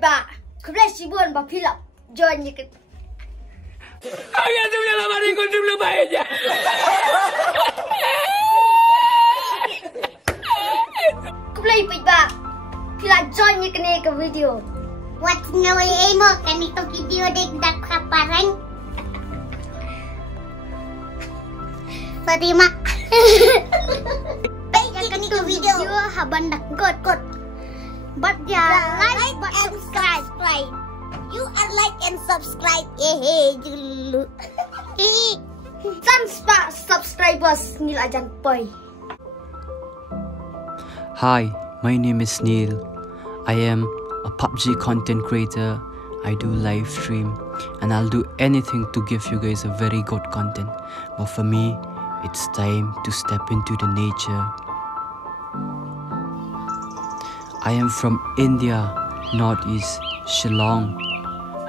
ba, kebetulan buan ba pilap, join je. Agak tu dalam hari kau belum baiknya. Kebetulan pun ba, pilap join je kena ke video. What's nawa mo kanito video dek dak kaparan? Sorry mak. Baik kanito video haban dak god. But yeah, like and subscribe. You are like and subscribe. Dulu. Sampai subscribers Neil ajan poi. Hi, my name is Neil. I am a PUBG content creator. I do live stream and I'll do anything to give you guys a very good content. But for me, it's time to step into the nature. I am from India, Northeast, Shillong.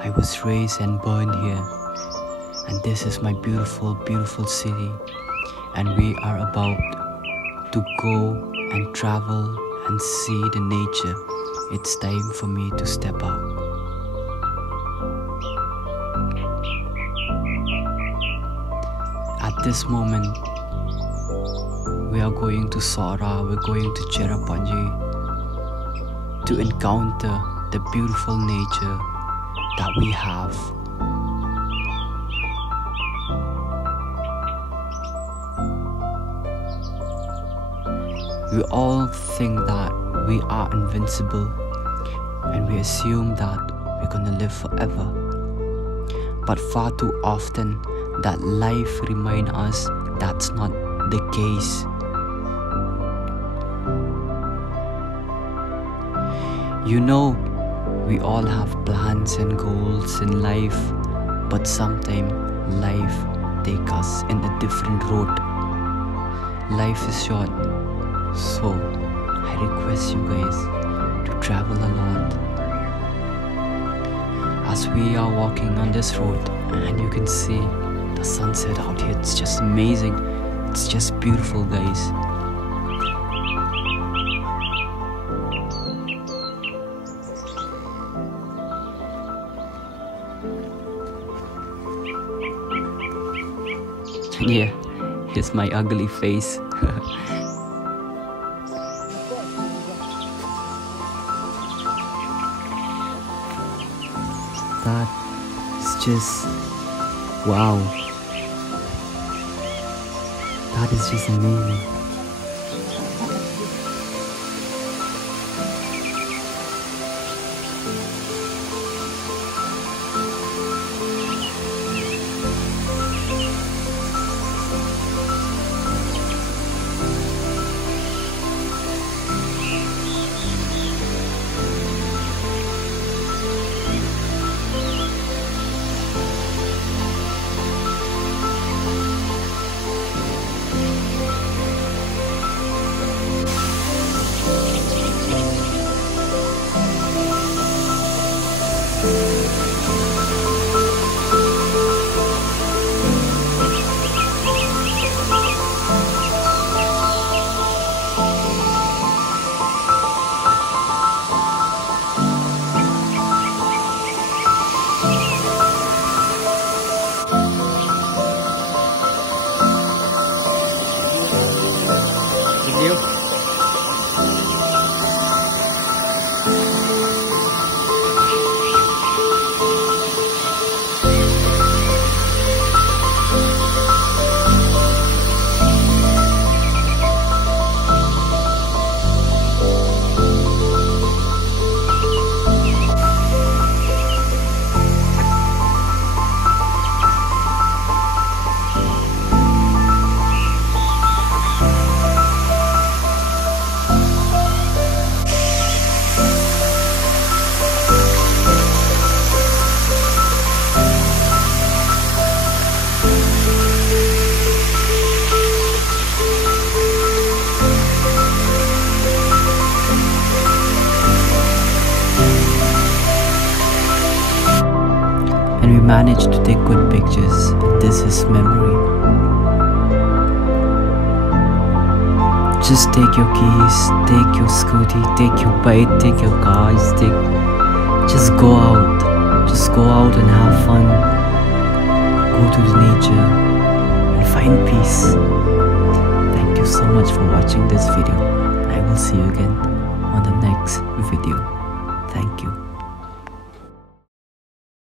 I was raised and born here. And this is my beautiful, beautiful city. And we are about to go and travel and see the nature. It's time for me to step out. At this moment, we are going to Sora, we're going to Cherrapunji to encounter the beautiful nature that we have. We all think that we are invincible and we assume that we're gonna live forever. But far too often that life reminds us that's not the case. You know, we all have plans and goals in life, but sometimes life takes us in a different road. Life is short, so I request you guys to travel a lot. As we are walking on this road, and you can see the sunset out here, it's just amazing. It's just beautiful, guys. Yeah, here's my ugly face. That is just wow. That is just amazing. Managed to take good pictures. This is memory. Just take your keys, take your scooty, take your bike, take your cars, Just go out. Just go out and have fun. Go to the nature and find peace. Thank you so much for watching this video. I will see you again on the next video. Thank you.